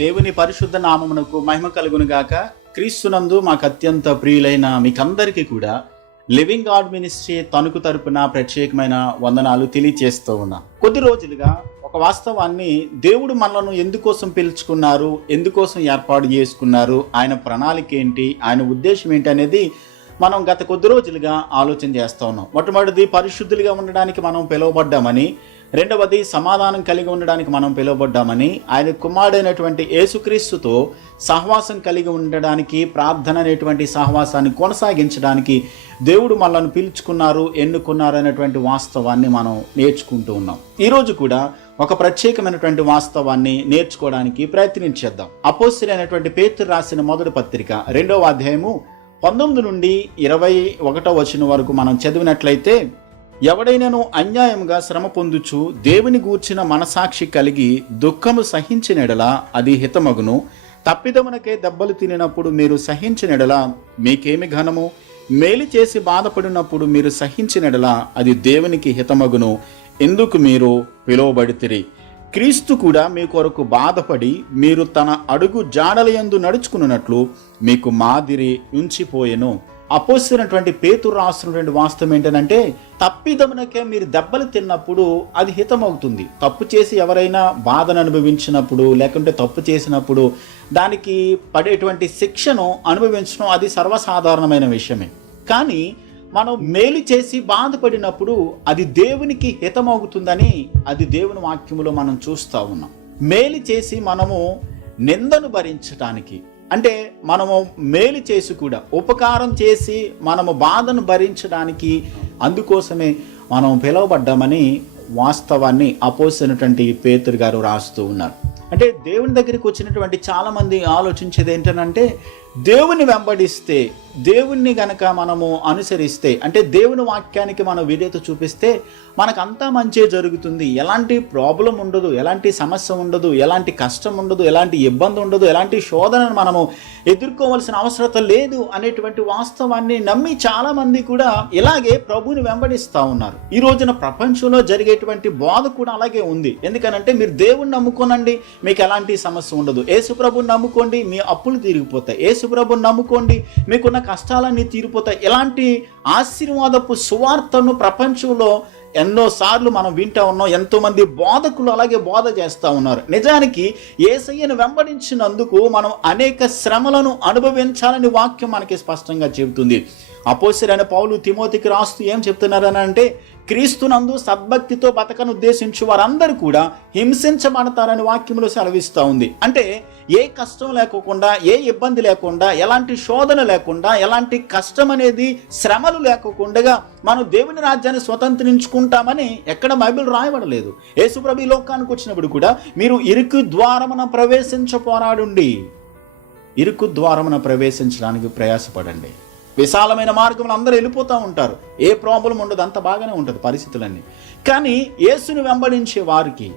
దేవుని పరిశుద్ధ నామమునకు మహిమ కలుగును గాక. క్రీస్తునందు మాకు అత్యంత ప్రియులైన మీకందరికీ కూడా లివింగ్ గాడ్ మినిస్ట్రీ తణుకు తరపున ప్రత్యేకమైన వందనాలు తెలియచేస్తూ ఉన్నా. కొద్ది రోజులుగా ఒక వాస్తవాన్ని, దేవుడు మనలను ఎందుకోసం పిలుచుకున్నారు, ఎందుకోసం ఏర్పాటు చేసుకున్నారు, ఆయన ప్రణాళిక ఏంటి, ఆయన ఉద్దేశం ఏంటి అనేది మనం గత కొద్ది రోజులుగా ఆలోచన చేస్తూ ఉన్నాం. మొట్టమొదటిది పరిశుద్ధులుగా ఉండడానికి మనం పిలువబడ్డామని, రెండవది సమాధానం కలిగి ఉండడానికి మనం పిలువబడ్డామని, ఆయన కుమారుడైనటువంటి యేసుక్రీస్తుతో సహవాసం కలిగి ఉండడానికి, ప్రార్థన అనేటువంటి సహవాసాన్ని కొనసాగించడానికి దేవుడు మనల్ని పిలుచుకున్నారు, ఎన్నుకున్నారు అనేటువంటి వాస్తవాన్ని మనం నేర్చుకుంటూ ఉన్నాం. ఈరోజు కూడా ఒక ప్రత్యేకమైనటువంటి వాస్తవాన్ని నేర్చుకోవడానికి ప్రయత్నించేద్దాం. అపోస్తలుడైనటువంటి పేతురు రాసిన మొదటి పత్రిక 2వ అధ్యాయము 19 నుండి 21వ వచనం వరకు మనం చదివినట్లయితే, ఎవడైనను అన్యాయముగా శ్రమ పొందుచు దేవుని గూర్చిన మనసాక్షి కలిగి దుఃఖము సహించిన ఎడల అది హితమగును. తప్పిదమునకే దెబ్బలు తినినప్పుడు మీరు సహించిన ఎడల మీకేమి ఘనము? మేలు చేసి బాధపడినప్పుడు మీరు సహించిన ఎడల అది దేవునికి హితమగును. ఎందుకు మీరు పిలువబడితిరి? క్రీస్తు కూడా మీ కొరకు బాధపడి మీరు తన అడుగు జాడలయందు నడుచుకున్నట్లు మీకు మాదిరి ఉంచిపోయెను. అపోస్తలుడైనటువంటి పేతురు రాస్తున్నటువంటి వాస్తవం ఏంటంటే, తప్పిదమునకే మీరు దెబ్బలు తిన్నప్పుడు అది హితమవుతుంది. తప్పు చేసి ఎవరైనా బాధను అనుభవించినప్పుడు, లేకుంటే తప్పు చేసినప్పుడు దానికి పడేటువంటి శిక్షను అనుభవించడం అది సర్వసాధారణమైన విషయమే. కానీ మనం మేలు చేసి బాధపడినప్పుడు అది దేవునికి హితమవుతుందని అది దేవుని వాక్యములో మనం చూస్తూ ఉన్నాం. మేలు చేసి మనము నిందను భరించటానికి, అంటే మనము మేలు చేసి కూడా ఉపకారం చేసి మనము బాధను భరించడానికి, అందుకోసమే మనం పిలువబడ్డామని వాస్తవాన్ని అపోస్తలుడైనటువంటి పేతురు గారు రాస్తూ ఉన్నారు. అంటే దేవుని దగ్గరికి వచ్చినటువంటి చాలామంది ఆలోచించేది ఏంటంటే, దేవుని వెంబడిస్తే, దేవుణ్ణి గనక మనము అనుసరిస్తే, అంటే దేవుని వాక్యానికి మనం విధేయత చూపిస్తే మనకంతా మంచి జరుగుతుంది, ఎలాంటి ప్రాబ్లం ఉండదు, ఎలాంటి సమస్య ఉండదు, ఎలాంటి కష్టం ఉండదు, ఎలాంటి ఇబ్బంది ఉండదు, ఎలాంటి శోధనను మనము ఎదుర్కోవాల్సిన అవసరం లేదు అనేటువంటి వాస్తవాన్ని నమ్మి చాలామంది కూడా ఇలాగే ప్రభువుని వెంబడిస్తూ ఉన్నారు. ఈ రోజున ప్రపంచంలో జరిగేటువంటి బోధ కూడా అలాగే ఉంది. ఎందుకనంటే, మీరు దేవుణ్ణి నమ్ముకోనండి, మీకు ఎలాంటి సమస్య ఉండదు. యేసు ప్రభువుని నమ్ముకోండి, మీ అప్పులు తీరిగిపోతాయి. యేసు ప్రభువుని నమ్ముకోండి, మీకున్న కష్టాలన్నీ తీరిపోతాయి. ఇలాంటి ఆశీర్వాదపు సువార్తను ప్రపంచంలో ఎన్నోసార్లు మనం వింటూ ఉన్నాం. ఎంతోమంది బోధకులు అలాగే బోధ చేస్తూ ఉన్నారు. నిజానికి యేసయ్యను వెంబడించినందుకు మనం అనేక శ్రమలను అనుభవించాలని వాక్యం మనకి స్పష్టంగా చెబుతుంది. అపోస్తలుడైన పౌలు తిమోతికి రాస్తూ ఏం చెప్తున్నారని అంటే, క్రీస్తునందు సద్భక్తితో బతకను ఉద్దేశించి వారందరూ కూడా హింసించబడతారని వాక్యములో సెలవిస్తూ ఉంది. అంటే ఏ కష్టం లేకుండా, ఏ ఇబ్బంది లేకుండా, ఎలాంటి శోధన లేకుండా, ఎలాంటి కష్టం అనేది శ్రమలు లేకుండా మనం దేవుని రాజ్యాన్ని స్వతంత్రించుకుంటామని ఎక్కడ బైబిల్ రాయబడలేదు. యేసుప్రభు ఈ లోకానికి వచ్చినప్పుడు కూడా మీరు ఇరుకు ద్వారమున పోరాడుండి, ఇరుకు ద్వారమున ప్రవేశించడానికి ప్రయాసపడండి. విశాలమైన మార్గంలో అందరూ వెళ్ళిపోతూ ఉంటారు, ఏ ప్రాబ్లం ఉండదు, అంత బాగానే ఉంటుంది పరిస్థితులన్నీ. కానీ యేసుని వెంబడించే వారికి,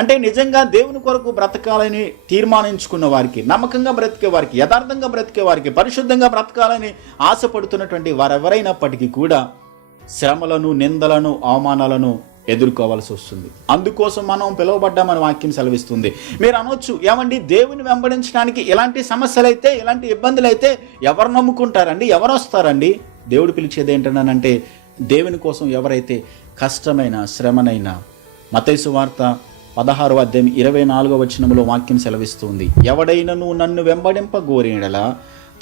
అంటే నిజంగా దేవుని కొరకు బ్రతకాలని తీర్మానించుకున్న వారికి, నమ్మకంగా బ్రతికే వారికి, యథార్థంగా బ్రతికే వారికి, పరిశుద్ధంగా బ్రతకాలని ఆశపడుతున్నటువంటి వారెవరైనప్పటికీ కూడా శ్రమలను, నిందలను, అవమానాలను ఎదుర్కోవాల్సి వస్తుంది. అందుకోసం మనం పిలువబడ్డామని వాక్యం సెలవిస్తుంది. మీరు అనొచ్చు, ఏమండి దేవుని వెంబడించడానికి ఎలాంటి సమస్యలు అయితే, ఎలాంటి ఇబ్బందులు అయితే ఎవరు నమ్ముకుంటారండి, ఎవరు వస్తారండి? దేవుడు పిలిచేది ఏంటంటే, దేవుని కోసం ఎవరైతే కష్టమైన, శ్రమనైనా, మత్తయి సువార్త 16వ అధ్యాయం 24వ వచనంలో వాక్యం సెలవిస్తుంది, ఎవడైనను నన్ను వెంబడింపగోరినలా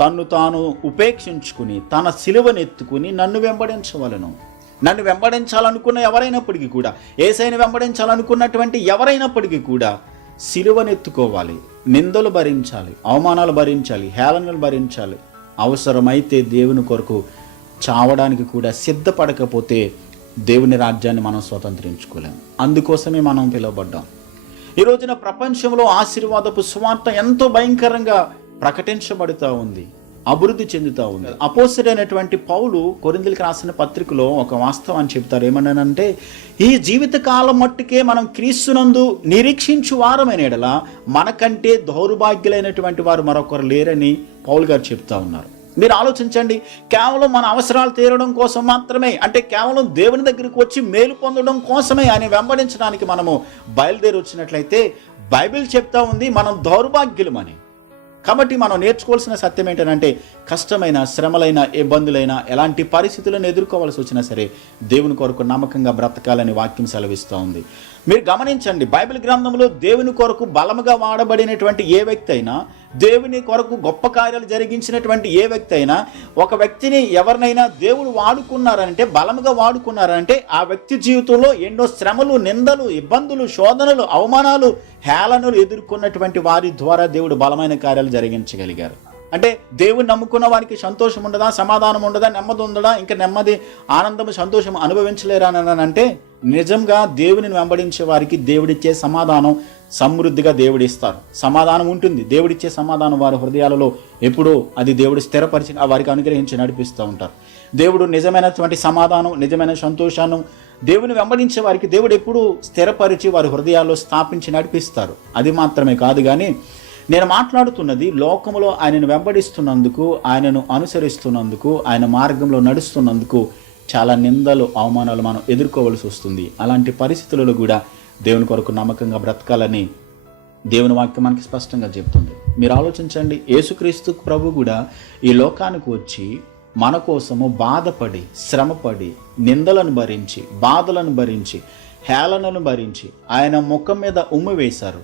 తన్ను తాను ఉపేక్షించుకుని తన సిలువనెత్తుకుని నన్ను వెంబడించవలను. నన్ను వెంబడించాలనుకున్న ఎవరైనప్పటికీ కూడా, యేసయ్యను వెంబడించాలనుకున్నటువంటి ఎవరైనప్పటికీ కూడా సిలువనెత్తుకోవాలి, నిందలు భరించాలి, అవమానాలు భరించాలి, హేళనలు భరించాలి. అవసరమైతే దేవుని కొరకు చావడానికి కూడా సిద్ధపడకపోతే దేవుని రాజ్యాన్ని మనం స్వతంత్రించుకోలేము. అందుకోసమే మనం పిలువబడ్డాం. ఈ రోజున ప్రపంచంలో ఆశీర్వాదపు సువార్త ఎంతో భయంకరంగా ప్రకటించబడుతూ ఉంది, అభివృద్ధి చెందుతూ ఉంది. అపోస్తలుడైనటువంటి పౌలు కొరింథీయులకు రాసిన పత్రికలో ఒక వాస్తవాన్ని చెప్తారు. ఏమన్నానంటే, ఈ జీవితకాలం మట్టుకే మనం క్రీస్తునందు నిరీక్షించు వారమైన ఎడల మనకంటే దౌర్భాగ్యులైనటువంటి వారు మరొకరు లేరని పౌలు గారు చెప్తా ఉన్నారు. మీరు ఆలోచించండి, కేవలం మన అవసరాలు తీరడం కోసం మాత్రమే, అంటే కేవలం దేవుని దగ్గరికి వచ్చి మేలు పొందడం కోసమే ఆయన వెంబడించడానికి మనము బయలుదేరి వచ్చినట్లయితే బైబిల్ చెప్తా ఉంది మనం దౌర్భాగ్యులమని. కాబట్టి మనం నేర్చుకోవాల్సిన సత్యం ఏంటంటే కష్టమైన, శ్రమలైన, ఇబ్బందులైన, ఎలాంటి పరిస్థితులను ఎదుర్కోవాల్సి వచ్చినా సరే దేవుని కొరకు నమ్మకంగా బ్రతకాలని వాక్యం సెలవిస్తూ ఉంది. మీరు గమనించండి, బైబిల్ గ్రంథంలో దేవుని కొరకు బలముగా వాడబడినటువంటి ఏ వ్యక్తి అయినా, దేవుని కొరకు గొప్ప కార్యాలు జరిగించినటువంటి ఏ వ్యక్తి అయినా, ఒక వ్యక్తిని ఎవరినైనా దేవుడు వాడుకున్నారంటే, బలముగా వాడుకున్నారంటే ఆ వ్యక్తి జీవితంలో ఎన్నో శ్రమలు, నిందలు, ఇబ్బందులు, శోధనలు, అవమానాలు, హేళనలు ఎదుర్కొన్నటువంటి వారి ద్వారా దేవుడు బలమైన కార్యాలు జరిగించగలిగారు. అంటే దేవుని నమ్ముకున్న వారికి సంతోషం ఉండదా, సమాధానం ఉండదా, నెమ్మది ఉండదా, ఇంకా నెమ్మది, ఆనందం, సంతోషం అనుభవించలేరా అని అంటే నిజంగా దేవుని వెంబడించే వారికి దేవుడిచ్చే సమాధానం సమృద్ధిగా దేవుడిస్తారు. సమాధానం ఉంటుంది. దేవుడిచ్చే సమాధానం వారి హృదయాలలో ఎప్పుడూ అది దేవుడు స్థిరపరిచి వారికి అనుగ్రహించి నడిపిస్తూ ఉంటారు. దేవుడు నిజమైనటువంటి సమాధానం, నిజమైన సంతోషాన్ని దేవుని వెంబడించే వారికి దేవుడు ఎప్పుడూ స్థిరపరిచి వారి హృదయాల్లో స్థాపించి నడిపిస్తారు. అది మాత్రమే కాదు, కానీ నేను మాట్లాడుతున్నది లోకములో ఆయనను వెంబడిస్తున్నందుకు, ఆయనను అనుసరిస్తున్నందుకు, ఆయన మార్గంలో నడుస్తున్నందుకు చాలా నిందలు, అవమానాలు మనం ఎదుర్కోవలసి వస్తుంది. అలాంటి పరిస్థితులలో కూడా దేవుని కొరకు నమ్మకంగా బ్రతకాలని దేవుని వాక్యం మనకి స్పష్టంగా చెప్తుంది. మీరు ఆలోచించండి, యేసుక్రీస్తు ప్రభు కూడా ఈ లోకానికి వచ్చి మన కోసము బాధపడి, శ్రమపడి, నిందలను భరించి, బాధలను భరించి, హేళనను భరించి ఆయన ముఖం మీద ఉమ్మి వేశారు.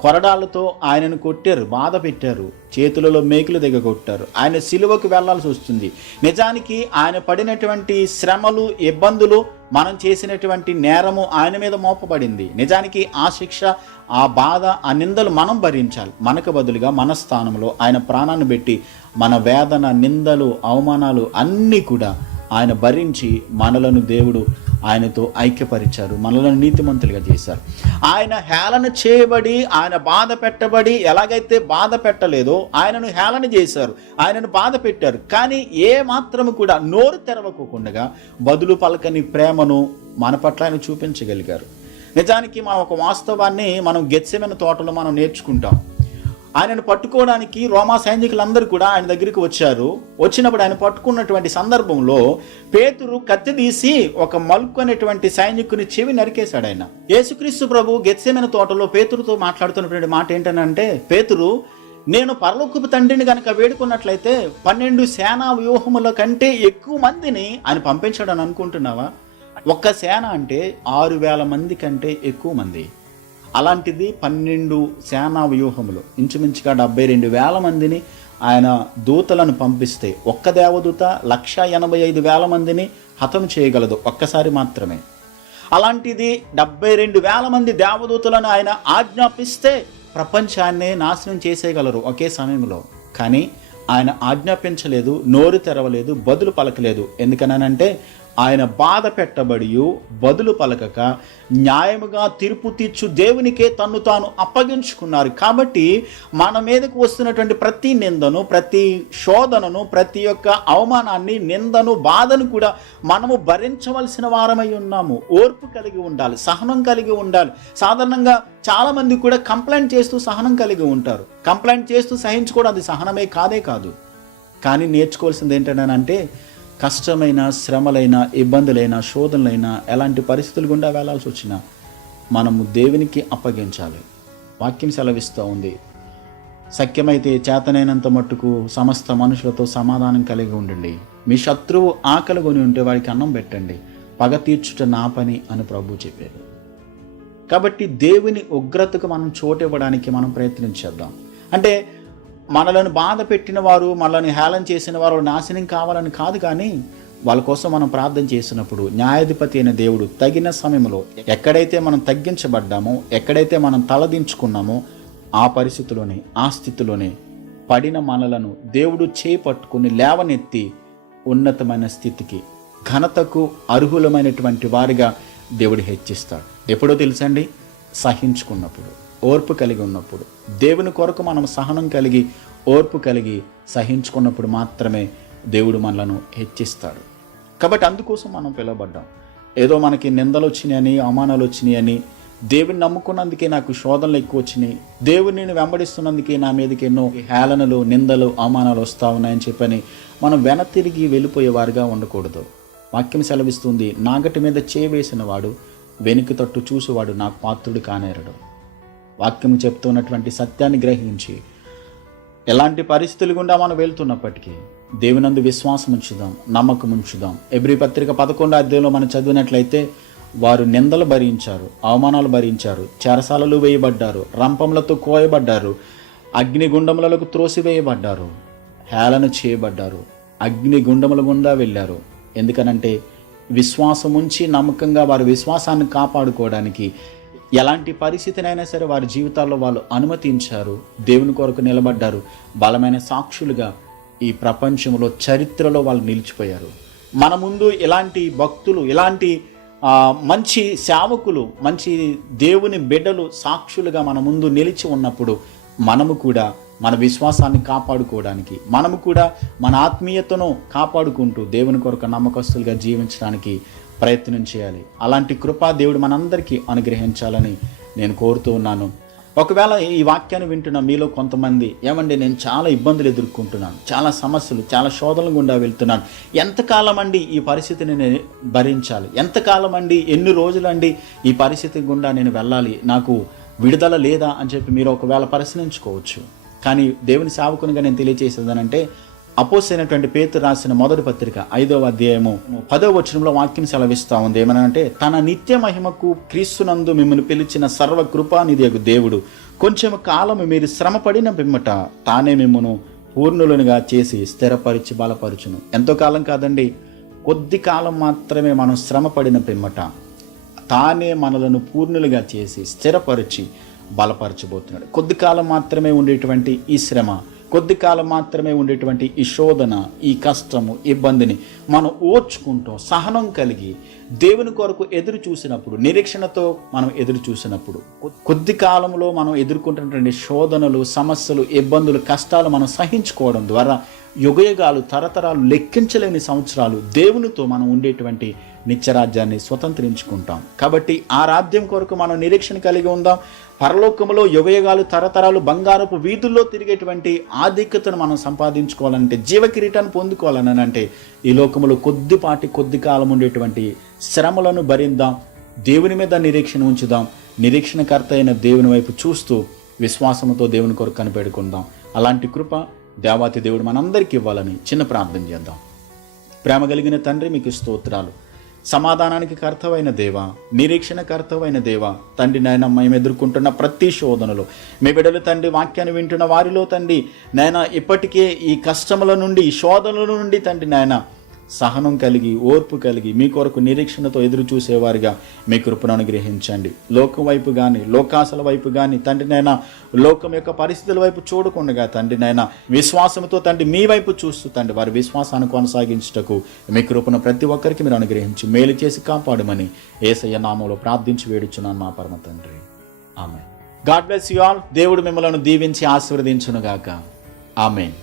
కొరడాలతో ఆయనను కొట్టారు, బాధ పెట్టారు, చేతులలో మేకులు దిగగొట్టారు. ఆయన సిలువకు వెళ్లాల్సి వస్తుంది. నిజానికి ఆయన పడినటువంటి శ్రమలు, ఇబ్బందులు, మనం చేసినటువంటి నేరము ఆయన మీద మోపబడింది. నిజానికి ఆ శిక్ష, ఆ బాధ, ఆ నిందలు మనం భరించాలి. మనకు బదులుగా మన స్థానంలో ఆయన ప్రాణాన్ని పెట్టి మన వేదన, నిందలు, అవమానాలు అన్నీ కూడా ఆయన భరించి మనలను దేవుడు ఆయనతో ఐక్యపరిచారు, మనలను నీతిమంతులుగా చేశారు. ఆయన హేళన చేయబడి, ఆయన బాధ పెట్టబడి, ఎలాగైతే బాధ పెట్టలేదో ఆయనను హేళన చేశారు, ఆయనను బాధ పెట్టారు. కానీ ఏ మాత్రము కూడా నోరు తెరవకుండా బదులు పలకని ప్రేమను మన పట్ల ఆయన చూపించగలిగారు. నిజానికి మనం ఒక వాస్తవాన్ని మనం గెత్సెమనే తోటలో మనం నేర్చుకుంటాం. ఆయనను పట్టుకోవడానికి రోమా సైనికులందరూ కూడా ఆయన దగ్గరికి వచ్చారు. వచ్చినప్పుడు ఆయన పట్టుకున్నటువంటి సందర్భంలో పేతురు కత్తి తీసి ఒక మల్కు అనేటువంటి సైనికుని చెవి నరికేశాడు. ఆయన యేసుక్రీస్తు ప్రభు గెత్సెమనే తోటలో పేతురుతో మాట్లాడుతున్నటువంటి మాట ఏంటనంటే, పేతురు, నేను పరలోకపు తండ్రిని కనుక వేడుకున్నట్లయితే 12 సేనా వ్యూహముల కంటే ఎక్కువ మందిని ఆయన పంపించాడని అనుకుంటున్నావా? ఒక్క సేన అంటే 6,000 మంది కంటే ఎక్కువ మంది. అలాంటిది 12 సేనా వ్యూహములు, ఇంచుమించుగా 72,000 మందిని ఆయన దూతలను పంపిస్తే ఒక్క దేవదూత 185,000 మందిని హతం చేయగలదు ఒక్కసారి మాత్రమే. అలాంటిది 72,000 మంది దేవదూతలను ఆయన ఆజ్ఞాపిస్తే ప్రపంచాన్నే నాశనం చేసేయగలరు ఒకే సమయంలో. కానీ ఆయన ఆజ్ఞాపించలేదు, నోరు తెరవలేదు, బదులు పలకలేదు. ఎందుకనంటే ఆయన బాధ పెట్టబడి బదులు పలకక న్యాయముగా తీర్పు తీర్చు దేవునికే తన్ను తాను అప్పగించుకున్నారు. కాబట్టి మన మీదకు వస్తున్నటువంటి ప్రతి నిందను, ప్రతి శోధనను, ప్రతి ఒక్క అవమానాన్ని, నిందను, బాధను కూడా మనము భరించవలసిన వారమై ఉన్నాము. ఓర్పు కలిగి ఉండాలి, సహనం కలిగి ఉండాలి. సాధారణంగా చాలామంది కూడా కంప్లైంట్ చేస్తూ సహనం కలిగి ఉంటారు. కంప్లైంట్ చేస్తూ సహించుకోవడం అది సహనమే కాదే కాదు. కానీ నేర్చుకోవాల్సింది ఏంటంటే కష్టమైన, శ్రమలైన, ఇబ్బందులైన, శోధనలైన, ఎలాంటి పరిస్థితులు గుండా వెళ్లాల్సి వచ్చినా మనము దేవునికి అప్పగించాలి. వాక్యం సెలవిస్తూ ఉంది, సఖ్యమైతే చేతనైనంత మట్టుకు సమస్త మనుషులతో సమాధానం కలిగి ఉండండి. మీ శత్రువు ఆకలి కొని ఉంటే వాడికి అన్నం పెట్టండి, పగ తీర్చుట నా పని అని ప్రభు చెప్పారు. కాబట్టి దేవుని ఉగ్రతకు మనం చోటు ఇవ్వడానికి మనం ప్రయత్నించేద్దాం. అంటే మనలను బాధ పెట్టిన వారు, మనల్ని హేళన చేసిన వారు నాశనం కావాలని కాదు, కానీ వాళ్ళ కోసం మనం ప్రార్థన చేసినప్పుడు న్యాయాధిపతి అయిన దేవుడు తగిన సమయంలో ఎక్కడైతే మనం తగ్గించబడ్డామో, ఎక్కడైతే మనం తలదించుకున్నామో ఆ పరిస్థితిలోనే, ఆ స్థితిలోనే పడిన మనలను దేవుడు చేపట్టుకుని లేవనెత్తి ఉన్నతమైన స్థితికి, ఘనతకు అర్హులమైనటువంటి వారిగా దేవుడు హెచ్చిస్తాడు. ఎప్పుడో తెలుసండి? సహించుకున్నప్పుడు, ఓర్పు కలిగి ఉన్నప్పుడు. దేవుని కొరకు మనం సహనం కలిగి, ఓర్పు కలిగి సహించుకున్నప్పుడు మాత్రమే దేవుడు మనలను హెచ్చిస్తాడు. కాబట్టి అందుకోసం మనం పిలువబడ్డాం. ఏదో మనకి నిందలు వచ్చినాయని, అవమానాలు వచ్చినాయని, దేవుని నమ్ముకున్నందుకే నాకు శోధనలు ఎక్కువ వచ్చినాయి, దేవుని వెంబడిస్తున్నందుకే నా మీదకి ఎన్నో హేళనలు, నిందలు, అవమానాలు వస్తూ ఉన్నాయని చెప్పని మనం వెనతిరిగి వెళ్ళిపోయేవారుగా ఉండకూడదు. వాక్యం సెలవిస్తుంది, నాగటి మీద చేవేసిన వాడు వెనుక తట్టు చూసేవాడు నాకు పాత్రుడు కానేరడు. వాక్యం చెప్తున్నటువంటి సత్యాన్ని గ్రహించి ఎలాంటి పరిస్థితులు గుండా మనం వెళ్తున్నప్పటికీ దేవునందు విశ్వాసం ఉంచుదాం, నమ్మకం ఉంచుదాం. ఎబ్రీ పత్రిక 11వ అధ్యాయంలో మనం చదివినట్లయితే వారు నిందలు భరించారు, అవమానాలు భరించారు, చెరసాలలు వేయబడ్డారు, రంపములతో కోయబడ్డారు, అగ్నిగుండములకు త్రోసివేయబడ్డారు, హేళన చేయబడ్డారు, అగ్నిగుండముల గుండా వెళ్ళారు. ఎందుకనంటే విశ్వాసం ఉంచి నమ్మకంగా వారి విశ్వాసాన్ని కాపాడుకోవడానికి ఎలాంటి పరిస్థితినైనా సరే వారి జీవితాల్లో వాళ్ళు అనుమతించారు, దేవుని కొరకు నిలబడ్డారు. బలమైన సాక్షులుగా ఈ ప్రపంచంలో చరిత్రలో వాళ్ళు నిలిచిపోయారు. మన ముందు ఇలాంటి భక్తులు, ఇలాంటి మంచి సేవకులు, మంచి దేవుని బిడ్డలు సాక్షులుగా మన ముందు నిలిచి ఉన్నప్పుడు మనము కూడా మన విశ్వాసాన్ని కాపాడుకోవడానికి, మనము కూడా మన ఆత్మీయతను కాపాడుకుంటూ దేవుని కొరకు నమ్మకస్తులుగా జీవించడానికి ప్రయత్నం చేయాలి. అలాంటి కృప దేవుడు మనందరికీ అనుగ్రహించాలని నేను కోరుతూ ఉన్నాను. ఒకవేళ ఈ వాక్యాన్ని వింటున్న మీలో కొంతమంది, ఏమండి నేను చాలా ఇబ్బందులు ఎదుర్కొంటున్నాను, చాలా సమస్యలు, చాలా శోధనల గుండా వెళ్తున్నాను, ఎంతకాలం అండి ఈ పరిస్థితిని నేను భరించాలి, ఎంతకాలం అండి, ఎన్ని రోజులండి ఈ పరిస్థితి గుండా నేను వెళ్ళాలి, నాకు విడుదల లేదా అని చెప్పి మీరు ఒకవేళ ప్రశ్నించుకోవచ్చు. కానీ దేవుని సేవకునిగా నేను తెలియజేసేదనంటే అపోస్తలుడైనటువంటి పేతురు రాసిన మొదటి పత్రిక 5వ అధ్యాయము 10వ వచనంలో వాక్యం సెలవిస్తా ఉంది. ఏమనంటే, తన నిత్య మహిమకు క్రీస్తునందు మిమ్మల్ని పిలిచిన సర్వ కృపానిధియగు దేవుడు కొంచెం కాలం మీరు శ్రమపడిన పిమ్మట తానే మిమ్మను పూర్ణులునిగా చేసి స్థిరపరిచి బలపరచును. ఎంతో కాలం కాదండి, కొద్ది కాలం మాత్రమే మనం శ్రమపడిన పిమ్మట తానే మనలను పూర్ణులుగా చేసి స్థిరపరిచి బలపరచబోతున్నాడు. కొద్ది కాలం మాత్రమే ఉండేటువంటి ఈ శ్రమ, కొద్ది కాలం మాత్రమే ఉండేటువంటి ఈ శోధన, ఈ కష్టము, ఇబ్బందిని మనం ఓర్చుకుంటాం, సహనం కలిగి దేవుని కొరకు ఎదురు చూసినప్పుడు, నిరీక్షణతో మనం ఎదురు చూసినప్పుడు, కొద్ది కాలంలో మనం ఎదుర్కొంటున్నటువంటి శోధనలు, సమస్యలు, ఇబ్బందులు, కష్టాలు మనం సహించుకోవడం ద్వారా యుగయుగాలు, తరతరాలు, లెక్కించలేని సంవత్సరాలు దేవునితో మనం ఉండేటువంటి నిత్యరాజ్యాన్ని స్వతంత్రించుకుంటాం. కాబట్టి ఆ రాజ్యం కొరకు మనం నిరీక్షణ కలిగి ఉందాం. పరలోకములో యుగయుగాలు, తరతరాలు బంగారపు వీధుల్లో తిరిగేటువంటి ఆధిక్యతను మనం సంపాదించుకోవాలంటే, జీవ కిరీటాన్ని పొందుకోవాలని అంటే ఈ లోకములో కొద్ది కాలం ఉండేటువంటి శ్రమలను భరిందాం. దేవుని మీద నిరీక్షణ ఉంచుదాం. నిరీక్షణకర్త అయిన దేవుని వైపు చూస్తూ విశ్వాసంతో దేవుని కొరకు కనిపెడుకుందాం. అలాంటి కృప దేవాతి దేవుడు మనందరికీ ఇవ్వాలని చిన్న ప్రార్థన చేద్దాం. ప్రేమ కలిగిన తండ్రి, మీకు స్తోత్రాలు. సమాధానానికి కర్తవైన దేవ, నిరీక్షణ కర్తవైన దేవ, తండ్రి నాయన, మేము ఎదుర్కొంటున్న ప్రతి శోధనలో మీ బిడ్డలు తండ్రి వాక్యాన్ని వింటున్న వారిలో తండ్రి నాయన ఇప్పటికే ఈ కష్టముల నుండి, ఈ శోధనల నుండి తండ్రి నాయన సహనం కలిగి, ఓర్పు కలిగి మీ కొరకు నిరీక్షణతో ఎదురు చూసేవారిగా మీ కృపను అనుగ్రహించండి. లోకం వైపు కానీ, లోకాసల వైపు కానీ తండ్రి నాయన, లోకం యొక్క పరిస్థితుల వైపు చూడకుండా తండ్రి నాయన విశ్వాసంతో తండ్రి మీ వైపు చూస్తూ తండ్రి వారి విశ్వాసాన్ని కొనసాగించుటకు మీ కృపను ప్రతి ఒక్కరికి మీరు అనుగ్రహించి మేలు చేసి కాపాడమని యేసయ్య నామములో ప్రార్థించి వేడుచున్నాను మా పరమ తండ్రి. Amen. God bless you all. దేవుడు మిమ్మల్ని దీవించి ఆశీర్వదించును గాక. ఆమేన్.